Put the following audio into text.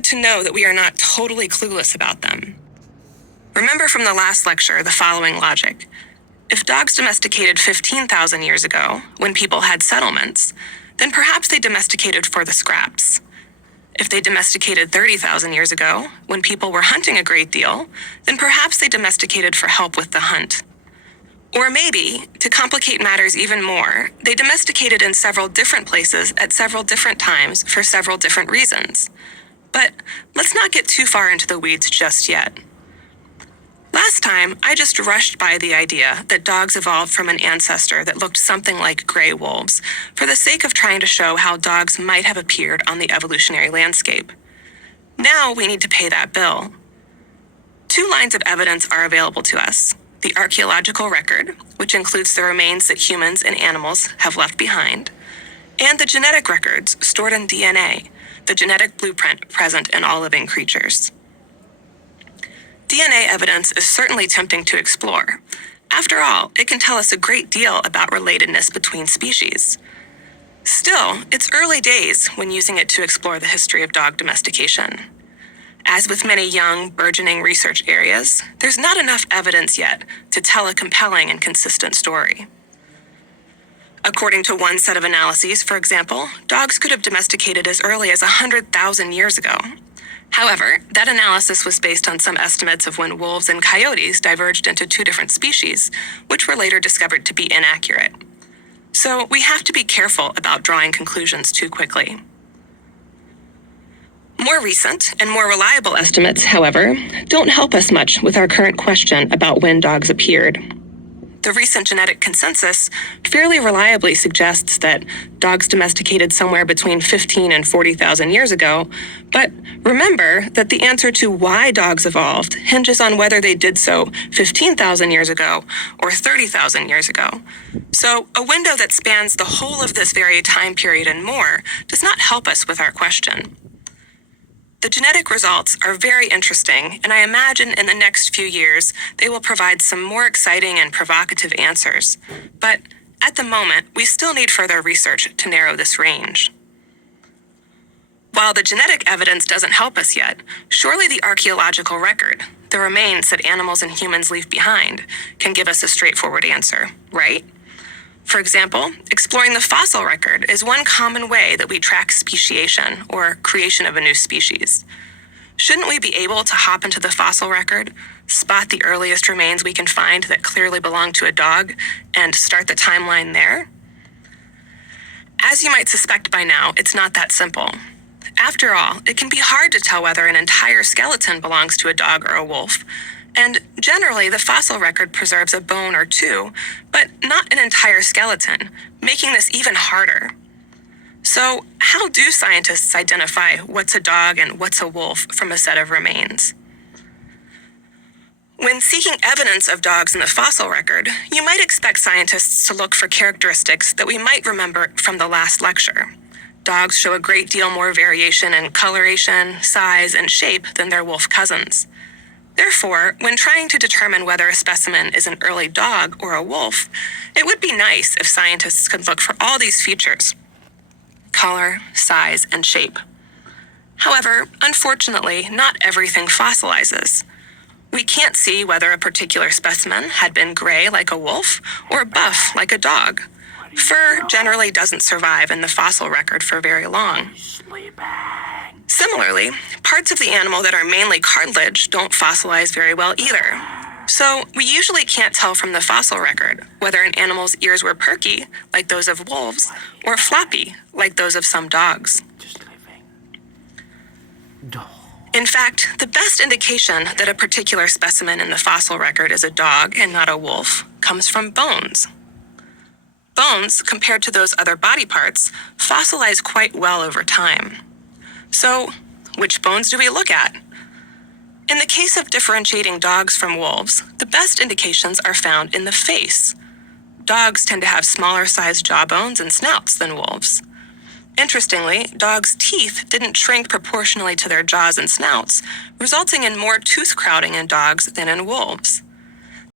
good to know that we are not totally clueless about them. Remember from the last lecture the following logic. If dogs domesticated 15,000 years ago, when people had settlements, then perhaps they domesticated for the scraps. If they domesticated 30,000 years ago, when people were hunting a great deal, then perhaps they domesticated for help with the hunt. Or maybe, to complicate matters even more, they domesticated in several different places at several different times for several different reasons. But let's not get too far into the weeds just yet. Last time, I just rushed by the idea that dogs evolved from an ancestor that looked something like gray wolves, for the sake of trying to show how dogs might have appeared on the evolutionary landscape. Now we need to pay that bill. 2 lines of evidence are available to us: the archaeological record, which includes the remains that humans and animals have left behind, and the genetic records stored in DNA, the genetic blueprint present in all living creatures. DNA evidence is certainly tempting to explore. After all, it can tell us a great deal about relatedness between species. Still, it's early days when using it to explore the history of dog domestication. As with many young, burgeoning research areas, there's not enough evidence yet to tell a compelling and consistent story. According to one set of analyses, for example, dogs could have domesticated as early as 100,000 years ago. However, that analysis was based on some estimates of when wolves and coyotes diverged into 2 different species, which were later discovered to be inaccurate. So we have to be careful about drawing conclusions too quickly. More recent and more reliable estimates, however, don't help us much with our current question about when dogs appeared. The recent genetic consensus fairly reliably suggests that dogs domesticated somewhere between 15 and 40,000 years ago, but remember that the answer to why dogs evolved hinges on whether they did so 15,000 years ago or 30,000 years ago. So a window that spans the whole of this very time period and more does not help us with our question. The genetic results are very interesting, and I imagine in the next few years they will provide some more exciting and provocative answers. But at the moment, we still need further research to narrow this range. While the genetic evidence doesn't help us yet, surely the archaeological record, the remains that animals and humans leave behind, can give us a straightforward answer, right? For example, exploring the fossil record is one common way that we track speciation, or creation of a new species. Shouldn't we be able to hop into the fossil record, spot the earliest remains we can find that clearly belong to a dog, and start the timeline there? As you might suspect by now, it's not that simple. After all, it can be hard to tell whether an entire skeleton belongs to a dog or a wolf, and generally the fossil record preserves a bone or 2, but not an entire skeleton, making this even harder. So, how do scientists identify what's a dog and what's a wolf from a set of remains? When seeking evidence of dogs in the fossil record, you might expect scientists to look for characteristics that we might remember from the last lecture. Dogs show a great deal more variation in coloration, size, and shape than their wolf cousins. Therefore, when trying to determine whether a specimen is an early dog or a wolf, it would be nice if scientists could look for all these features: color, size, and shape. However, unfortunately, not everything fossilizes. We can't see whether a particular specimen had been gray like a wolf or buff like a dog. Fur generally doesn't survive in the fossil record for very long. Similarly, parts of the animal that are mainly cartilage don't fossilize very well either. So we usually can't tell from the fossil record whether an animal's ears were perky, like those of wolves, or floppy, like those of some dogs. In fact, the best indication that a particular specimen in the fossil record is a dog and not a wolf comes from bones. Bones, compared to those other body parts, fossilize quite well over time. So, which bones do we look at? In the case of differentiating dogs from wolves, the best indications are found in the face. Dogs tend to have smaller-sized jawbones and snouts than wolves. Interestingly, dogs' teeth didn't shrink proportionally to their jaws and snouts, resulting in more tooth crowding in dogs than in wolves.